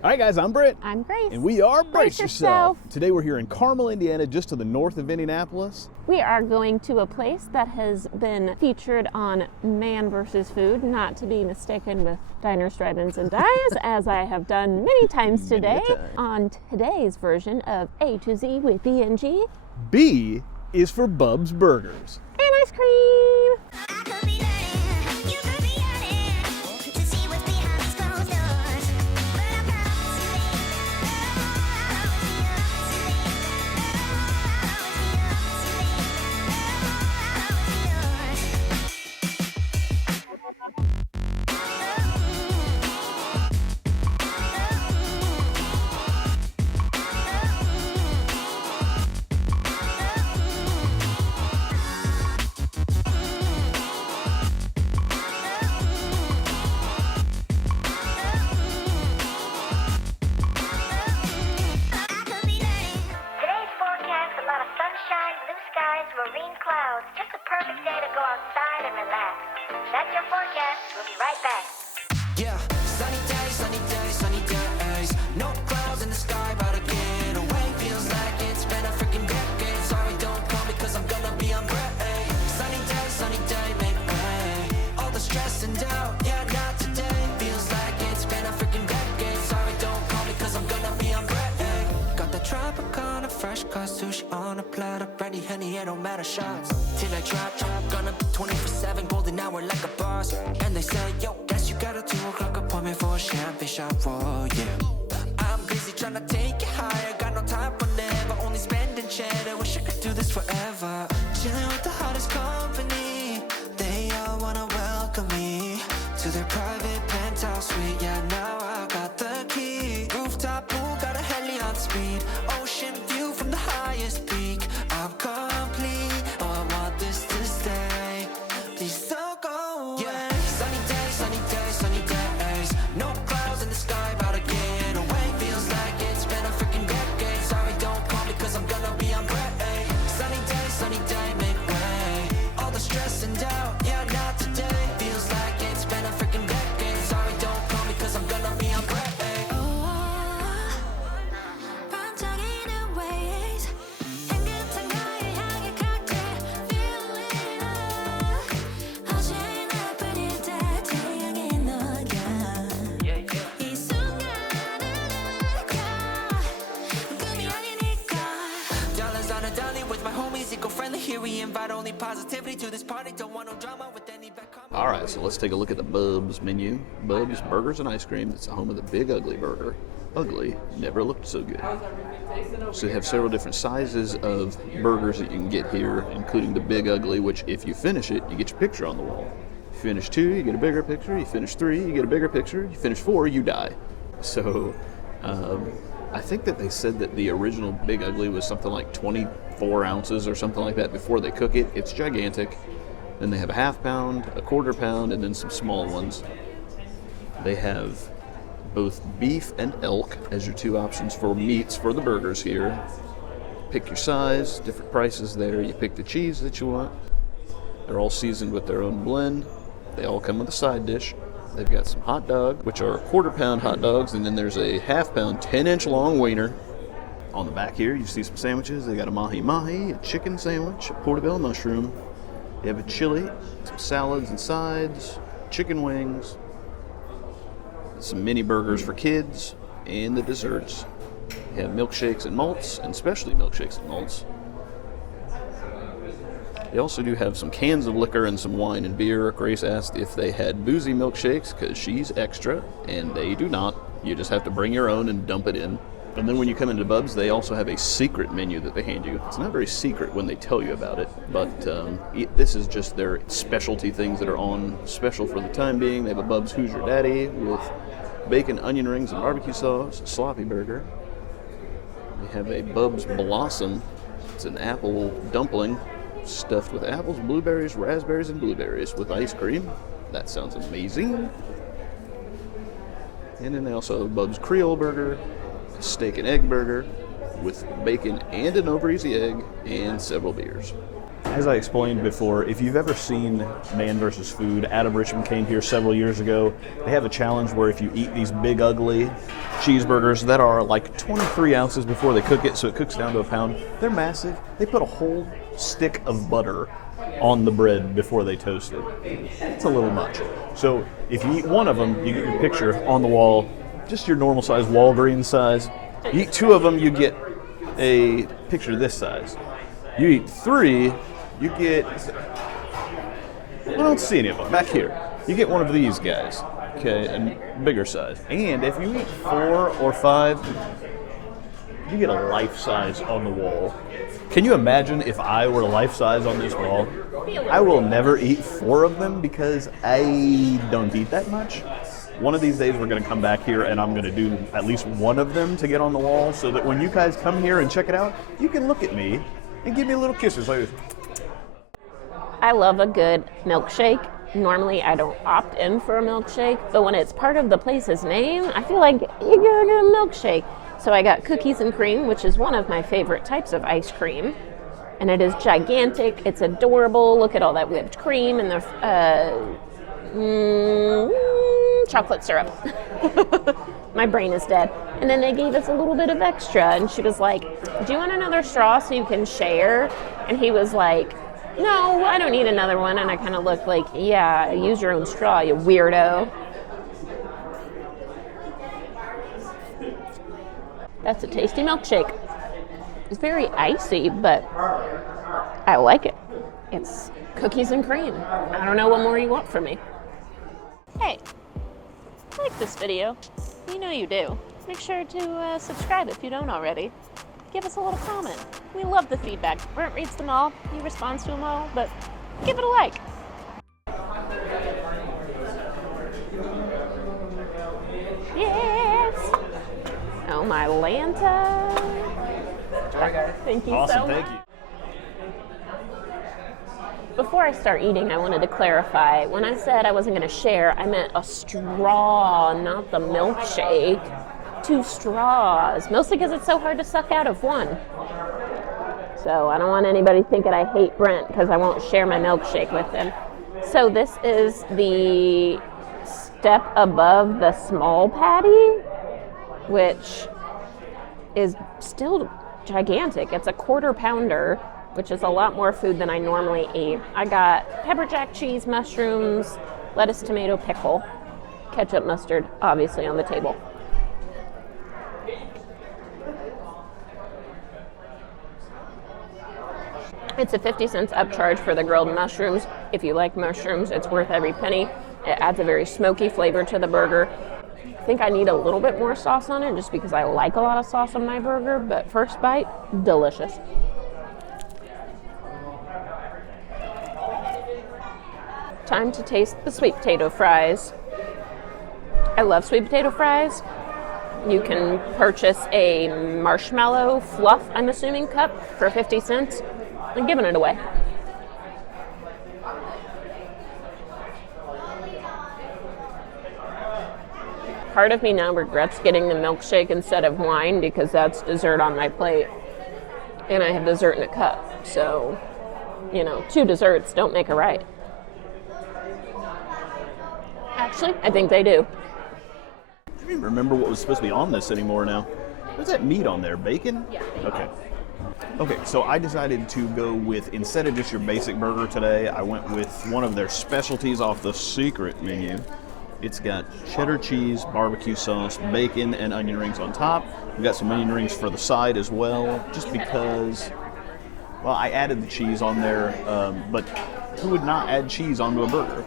All right, guys, I'm Brent. I'm Grace. And we are Brace Yourself. Today we're here in Carmel, Indiana, just to the north of Indianapolis. We are going to a place that has been featured on Man vs. Food, not to be mistaken with Diners, Drive-Ins, and Dives, as I have done many times today. On today's version of A to Z with B and G. B is for Bub's Burgers. And ice cream. Marine clouds, just a perfect day to go outside and relax. That's your forecast. We'll be right back. Yeah, sunny days, sunny days, sunny days. No clouds in the sky, about to get away. Feels like it's been a freaking decade. Sorry, don't call me, cause I'm gonna be on break. Sunny day, make way. All the stress and doubt, yeah, not today. Feels like it's been a freaking decade. Sorry, don't call me, cause I'm gonna be on break. Got the Tropicana, fresh cut sushi on a platter. Ready, honey, it don't matter, shots till I drop. Gonna be 24/7, golden hour like a boss. And they say, yo, guess you got a 2 o'clock appointment for a champagne shot, whoa, yeah. I'm busy trying to take it higher. Got no time for never, only spending cheddar. Wish I could do this forever. Chilling with the hottest company. They all wanna welcome me to their private penthouse suite. Yeah, now I got the key. Rooftop pool, got a heli on speed. Ocean view from the highest peak. I'm complete, oh I want this to stay. Please don't go away. Yeah. Sunny days, sunny days, sunny days. No clouds in the sky, about to get away. Feels like it's been a freaking decade. Sorry, don't call me, cause I'm gonna be on break. Sunny day, make way. All the stress and doubt, yeah, not today. Feels like it's been a freaking decade. Sorry, don't call me, cause I'm gonna be on break. Here we invite only positivity to this party. Don't want no drama with any back comment. All right, so let's take a look at the Bub's menu. Bub's Burgers and Ice Cream. It's the home of the Big Ugly Burger. Ugly never looked so good. So they have several different sizes of burgers that you can get here, including the Big Ugly, which if you finish it, you get your picture on the wall. You finish 2, you get a bigger picture. You finish 3, you get a bigger picture. You finish 4, you die. So I think that they said that the original Big Ugly was something like 24 ounces or something like that before they cook it. It's gigantic. Then they have a half pound, a quarter pound, and then some small ones. They have both beef and elk as your 2 options for meats for the burgers here. Pick your size, different prices there. You pick the cheese that you want. They're all seasoned with their own blend. They all come with a side dish. They've got some hot dog, which are quarter pound hot dogs, and then there's a half pound, 10-inch long wiener. On the back here, you see some sandwiches. They got a mahi-mahi, a chicken sandwich, a portobello mushroom. They have a chili, some salads and sides, chicken wings, some mini burgers for kids, and the desserts. They have milkshakes and malts, and specialty milkshakes and malts. They also do have some cans of liquor and some wine and beer. Grace asked if they had boozy milkshakes because she's extra, and they do not. You just have to bring your own and dump it in. And then when you come into Bub's, they also have a secret menu that they hand you. It's not very secret when they tell you about it, but this is just their specialty things that are on special for the time being. They have a Bub's Who's Your Daddy with bacon, onion rings, and barbecue sauce, sloppy burger. They have a Bub's Blossom. It's an apple dumpling stuffed with apples, blueberries, raspberries, and blueberries with ice cream. That sounds amazing. And then they also have a Bub's Creole burger, a steak and egg burger with bacon and an over easy egg, and several beers. as I explained before, if you've ever seen Man vs. Food, Adam Richman came here several years ago. They have a challenge where if you eat these big, ugly cheeseburgers that are like 23 ounces before they cook it, so it cooks down to a pound, they're massive. They put a whole stick of butter on the bread before they toast it. It's a little much. So if you eat one of them, you get your picture on the wall, just your normal size, Walgreens size. You eat 2 of them, you get a picture this size. You eat 3, you get, I don't see any of them, back here. You get one of these guys, okay, a bigger size. And if you eat 4 or 5, you get a life size on the wall. Can you imagine if I were life size on this wall? I will never eat 4 of them because I don't eat that much. One of these days we're going to come back here and I'm going to do at least one of them to get on the wall so that when you guys come here and check it out, you can look at me and give me a little kisses like this. I love a good milkshake. Normally I don't opt in for a milkshake, but when it's part of the place's name, I feel like you gotta get a milkshake. So I got cookies and cream, which is one of my favorite types of ice cream. And it is gigantic, it's adorable. Look at all that whipped cream and the chocolate syrup. My brain is dead. And then they gave us a little bit of extra, and she was like, do you want another straw so you can share? And he was like, no, I don't need another one. And I kind of looked like, yeah, use your own straw, you weirdo. That's a tasty milkshake. It's very icy, but I like it. It's cookies and cream. I don't know what more you want from me. Hey, like this video. You know you do. Make sure to subscribe if you don't already. Give us a little comment. We love the feedback. Brent reads them all. He responds to them all, but give it a like. Yes! Oh, my Lanta. Sorry, guys. Thank you Awesome, so much. thank you. Before I start eating, I wanted to clarify. When I said I wasn't going to share, I meant a straw, not the milkshake. 2 straws, mostly because it's so hard to suck out of one. So I don't want anybody thinking I hate Brent because I won't share my milkshake with him. So this is the step above the small patty, which is still gigantic. It's a 1/4 pounder, which is a lot more food than I normally eat. I got pepper jack cheese, mushrooms, lettuce, tomato, pickle, ketchup, mustard, obviously on the table. It's a 50 cents upcharge for the grilled mushrooms. If you like mushrooms, it's worth every penny. It adds a very smoky flavor to the burger. I think I need a little bit more sauce on it just because I like a lot of sauce on my burger, but first bite, delicious. Time to taste the sweet potato fries. I love sweet potato fries. You can purchase a marshmallow fluff, I'm assuming, cup for 50 cents. I'm giving it away. Part of me now regrets getting the milkshake instead of wine because that's dessert on my plate. And I have dessert in a cup. So, 2 desserts don't make a right. Actually, I think they do. I don't even remember what was supposed to be on this anymore now. What's that meat on there? Bacon? Yeah. Okay, so I decided to go with, instead of just your basic burger today, I went with one of their specialties off the secret menu. It's got cheddar cheese, barbecue sauce, bacon, and onion rings on top. We've got some onion rings for the side as well, just because, well, I added the cheese on there, but who would not add cheese onto a burger?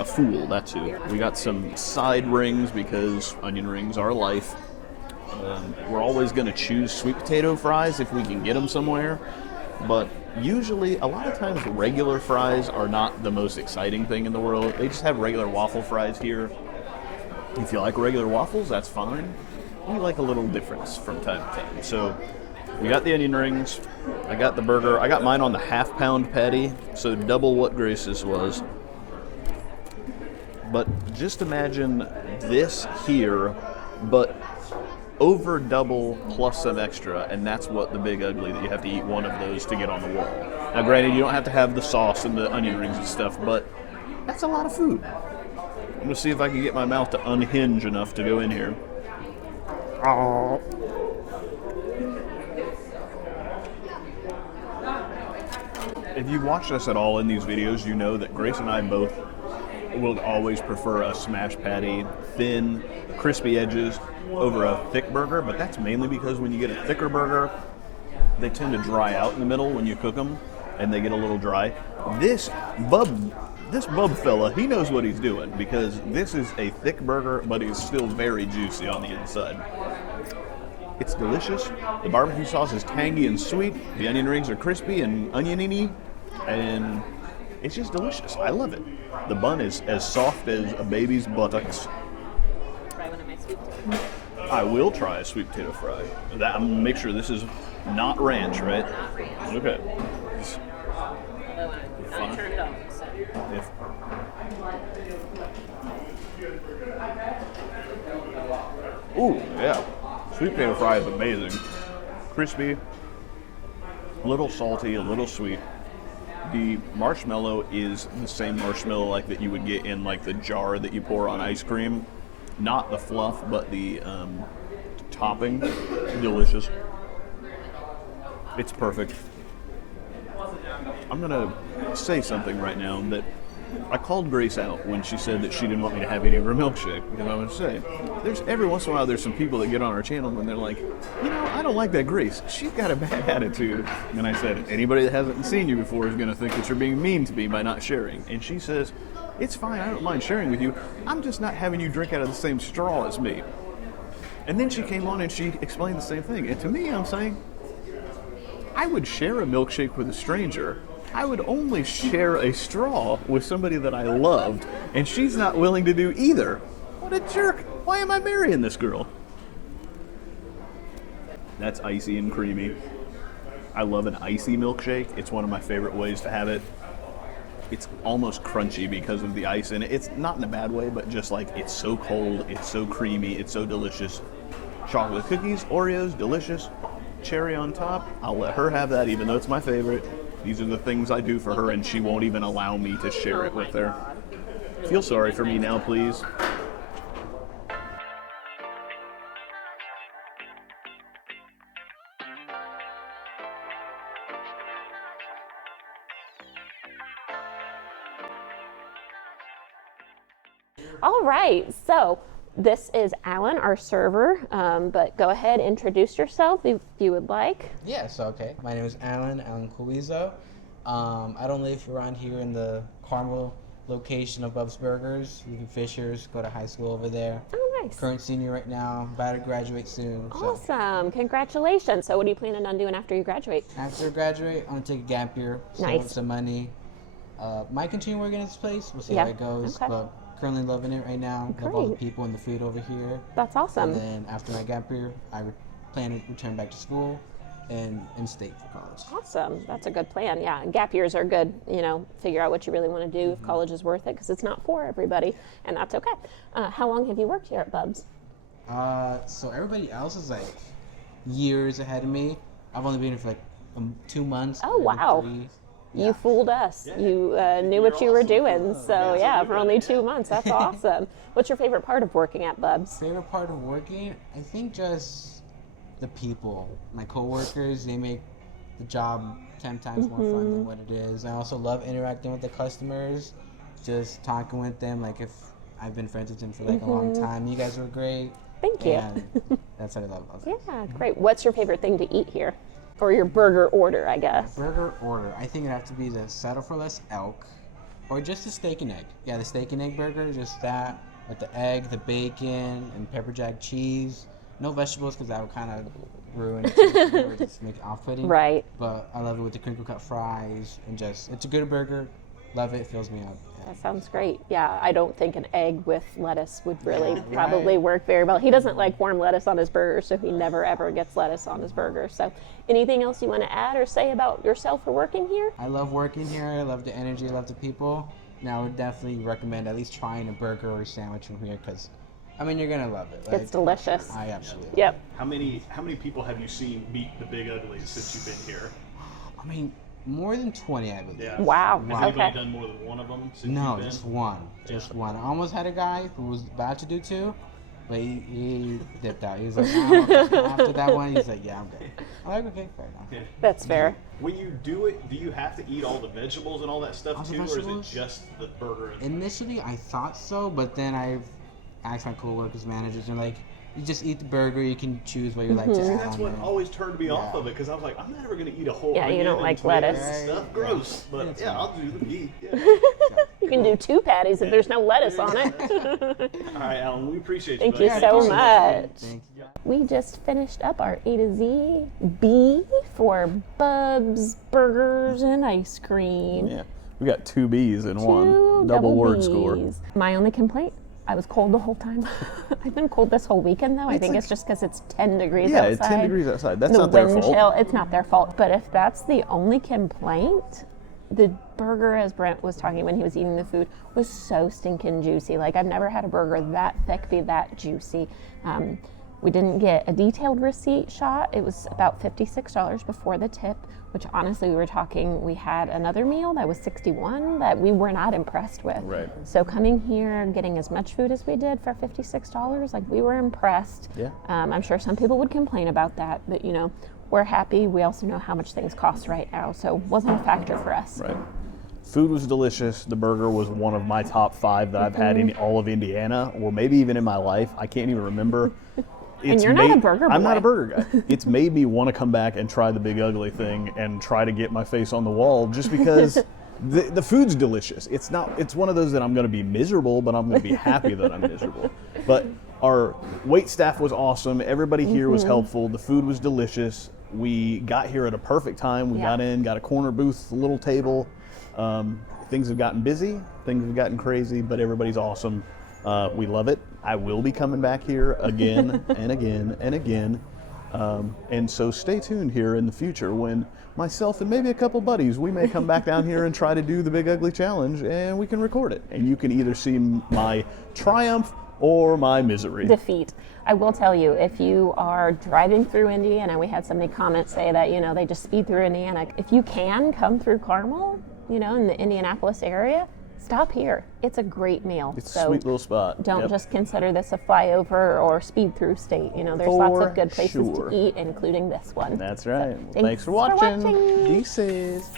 A fool, that's who. We got some side rings because onion rings are life. We're always going to choose sweet potato fries if we can get them somewhere, but usually, a lot of times, regular fries are not the most exciting thing in the world. They just have regular waffle fries here. If you like regular waffles, that's fine. We like a little difference from time to time. So we got the onion rings. I got the burger. I got mine on the half-pound patty, so double what Grace's was. But just imagine this here, but over double plus some extra, and that's what the Big Ugly, that you have to eat one of those to get on the wall. Now granted, you don't have to have the sauce and the onion rings and stuff, but that's a lot of food. I'm gonna see if I can get my mouth to unhinge enough to go in here. Oh. If you've watched us at all in these videos, you know that Grace and I both will always prefer a smash patty, thin, crispy edges over a thick burger, but that's mainly because when you get a thicker burger, they tend to dry out in the middle when you cook them, and they get a little dry. This bub fella, he knows what he's doing, because this is a thick burger, but it's still very juicy on the inside. It's delicious. The barbecue sauce is tangy and sweet. The onion rings are crispy and oniony, and it's just delicious. I love it. The bun is as soft as a baby's buttocks. Try one of my sweet potatoes. I will try a sweet potato fry. That, I'm gonna make sure this is not ranch, right? Not ranch. Okay. Although I'm turned on, so. If, ooh, yeah. Sweet potato fry is amazing. Crispy, a little salty, a little sweet. The marshmallow is the same marshmallow like that you would get in like the jar that you pour on ice cream. Not the fluff, but the topping. Delicious. It's perfect. I'm gonna say something right now that I called Grace out when she said that she didn't want me to have any of her milkshake, because I'm gonna say, there's every once in a while there's some people that get on our channel and they're like, you know, I don't like that Grace. She's got a bad attitude. And I said, anybody that hasn't seen you before is gonna think that you're being mean to me by not sharing. And she says, it's fine, I don't mind sharing with you. I'm just not having you drink out of the same straw as me. And then she came on and she explained the same thing. And to me, I'm saying, I would share a milkshake with a stranger. I would only share a straw with somebody that I loved, and she's not willing to do either. What a jerk. Why am I marrying this girl? That's icy and creamy. I love an icy milkshake. It's one of my favorite ways to have it. It's almost crunchy because of the ice in it. It's not in a bad way, but just like it's so cold, it's so creamy, it's so delicious. Chocolate cookies, Oreos, delicious. Cherry on top, I'll let her have that even though it's my favorite. These are the things I do for her, and she won't even allow me to share it with her. Feel sorry for me now, please. All right, so this is Alan, our server, but go ahead, introduce yourself if you would like. Yes, okay. My name is Alan Coizo. I don't live around here in the Carmel location of Bub's Burgers. We do Fishers, go to high school over there. Oh, nice. Current senior right now, about to graduate soon. So. Awesome, congratulations. So what are you planning on doing after you graduate? After I graduate, I'm gonna take a gap year, save Nice. up some money. Might continue working at this place. We'll see Yeah, how it goes. okay. But currently loving it right now. Love all the Great. people and the food over here. That's awesome. And then after my gap year, I plan to return back to school and in state for college. Awesome, that's a good plan. Yeah, gap years are good, you know, figure out what you really want to do if college is worth it, because it's not for everybody, and that's okay. How long have you worked here at Bub's? So everybody else is like years ahead of me. I've only been here for like 2 months. Oh, maybe wow. 3. You fooled us. You knew what you were doing. So yeah, for only 2 months. That's awesome. What's your favorite part of working at Bub's? Favorite part of working? I think just the people. My coworkers, they make the job 10 times more fun than what it is. I also love interacting with the customers, just talking with them. Like if I've been friends with them for like a long time. You guys were great. Thank you. And that's what I love about it. Yeah, great. What's your favorite thing to eat here? Or your burger order, I guess. Burger order. I think it'd have to be the Settle for Less elk, or just the steak and egg. Yeah, the steak and egg burger, just that with the egg, the bacon, and pepper jack cheese. No vegetables because that would kind of ruin it or just make it off-putting. Right. But I love it with the crinkle cut fries and just it's a good burger. Love it. Fills me up. Yeah. That sounds great. Yeah, I don't think an egg with lettuce would really Yeah, probably right. work very well. He doesn't like warm lettuce on his burger, so he never ever gets lettuce on his burger. So anything else you want to add or say about yourself for working here? I love working here. I love the energy. I love the people. Now I would definitely recommend at least trying a burger or a sandwich from here because I mean, you're gonna love it. Like, It's delicious. I absolutely love Yep. it. How many people have you seen meet the Big Uglies since you've been here? I mean, more than 20, I believe. Yeah. Wow. Has anybody Okay. done more than one of them since No, you've been? just one. Just one. I almost had a guy who was about to do 2, but he dipped out. He was like, after that one, he's like, yeah, I'm good. I'm like, okay, fair enough. Yeah. That's fair. When you do it, do you have to eat all the vegetables and all that stuff All the too, or is it vegetables? just the burger? Initially, I thought so, but then I've asked my coworkers, managers, and like, you just eat the burger. You can choose what you like to add That's on what there. always turned me off Yeah. of it because I was like, I'm never gonna eat a whole Yeah, you onion don't and like tomatoes lettuce. and stuff. Gross, but It's yeah, fine. I'll do the meat. Yeah. You can do 2 patties if there's no lettuce on it. All right, Alan, we appreciate you. Thank you buddy. so you much. Thank you. We just finished up our A to Z B for Bub's Burgers and Ice Cream. Yeah. We got 2 B's in 2 one. Double word Bs. score. My only complaint, I was cold the whole time. I've been cold this whole weekend though. I think it's just because it's 10 degrees Yeah, outside. it's 10 degrees outside. That's the not their wind fault. chill, it's not their fault. But if that's the only complaint, the burger, as Brent was talking when he was eating the food, was so stinking juicy. Like, I've never had a burger that thick be that juicy. We didn't get a detailed receipt shot. It was about $56 before the tip, which honestly, we had another meal that was $61 that we were not impressed with. Right. So coming here, getting as much food as we did for $56, like, we were impressed. Yeah. I'm sure some people would complain about that, but you know, we're happy. We also know how much things cost right now, so it wasn't a factor for us. Right. Food was delicious. The burger was one of my top 5 that I've had in all of Indiana, or maybe even in my life. I can't even remember. And you're not a burger I'm not boy. a burger guy. It's made me want to come back and try the Big Ugly thing and try to get my face on the wall just because the food's delicious. It's one of those that I'm going to be miserable, but I'm going to be happy that I'm miserable. But our wait staff was awesome. Everybody here was helpful. The food was delicious. We got here at a perfect time. We got in, got a corner booth, a little table. Things have gotten busy, things have gotten crazy, but everybody's awesome. We love it. I will be coming back here again and again and again. And so stay tuned here in the future when myself and maybe a couple buddies, we may come back down here and try to do the Big Ugly Challenge, and we can record it. And you can either see my triumph or my misery. Defeat. I will tell you, if you are driving through Indiana, we had somebody comment say that, you know, they just speed through Indiana. If you can come through Carmel, you know, in the Indianapolis area, stop here. It's a great meal. It's so a sweet little spot. don't Yep. just consider this a flyover or speed through state. You know, there's lots For of good places sure. to eat, including this one. That's right. So, Thanks for watching. watching. Deuces.